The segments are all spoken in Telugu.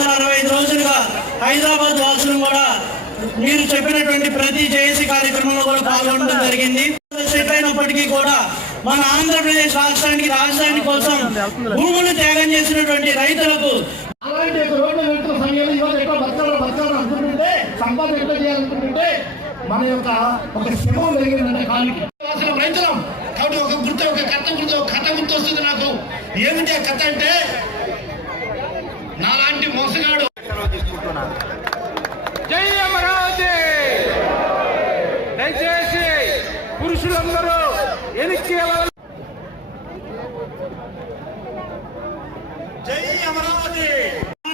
వందల అరవై ఐదు రోజులుగా హైదరాబాద్ వాసులు కూడా మీరు చెప్పినటువంటి ప్రతి జేఏసీ కార్యక్రమంలో కూడా పాల్గొనడం జరిగింది. సెట్ అయినప్పటికీ కూడా మన ఆంధ్రప్రదేశ్ రాష్ట్రానికి రాజధాని కోసం భూములు త్యాగం చేసినటువంటి రైతులకు అలాంటి ఒక రోడ్డు వెళ్తున్న సమయంలో ఇవాళ ఎక్కడ బతకాలో బతకాలో అనుకుంటుంటే సంపాదన ఎట్లా చేయాలనుకుంటుంటే మన యొక్క ఒక శివం జరిగిందంటే కాలికి. రైతులం. కాబట్టి ఒక గుర్తు ఒక కథ గుర్తు ఒక కథ గుర్తు వస్తుంది నాకు. ఏమిటి ఆ కథ అంటే పురుషులందరూ వెనక్కి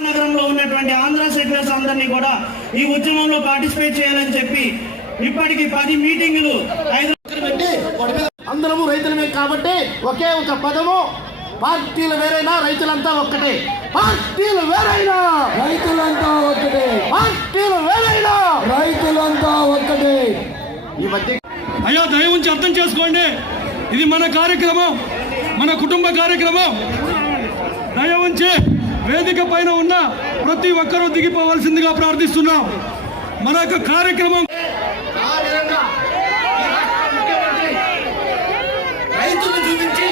నగరంలో ఉన్నటువంటి ఆంధ్ర సెటిలర్స్ అందరినీ కూడా ఈ ఉద్యమంలో పార్టిసిపేట్ చేయాలని చెప్పి ఇప్పటికి పది మీటింగులు అందరము రైతులమే కాబట్టి ఒకే ఒక పదము పార్టీలు వేరైనా రైతులంతా ఒక్కటే. పార్టీలు వేరైనా రైతులంతా ఒక్కటే. పార్టీలు వేరైనా రైతులంతా ఒక్కటే. ఈ మధ్య అయ్యా దయ ఉంచి అర్థం చేసుకోండి. ఇది మన కార్యక్రమం మన కుటుంబ కార్యక్రమం. దయ ఉంచి వేదిక పైన ఉన్న ప్రతి ఒక్కరూ దిగిపోవాల్సిందిగా ప్రార్థిస్తున్నాం. మన యొక్క కార్యక్రమం చూపించి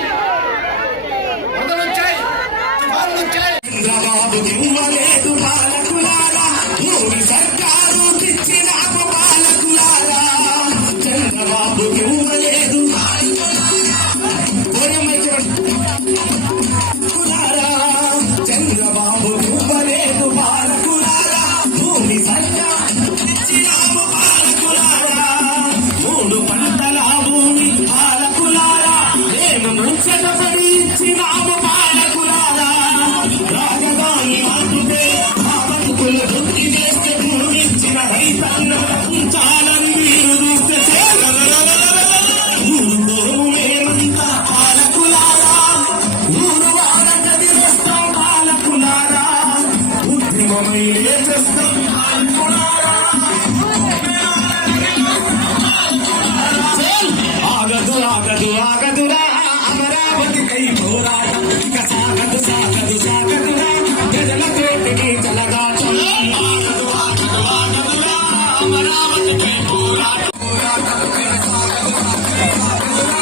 ఆగదు ఆగదు ఆగదురా అమరావతికై పోరాటం ఇక సాగదు సాగదు సాగదురా ప్రజల చేతికి జలగాటం ఆగదు ఆగదు ఆగదురా అమరావతికై పోరాటం పోరాటం సాగదు సాగదు సాగదురా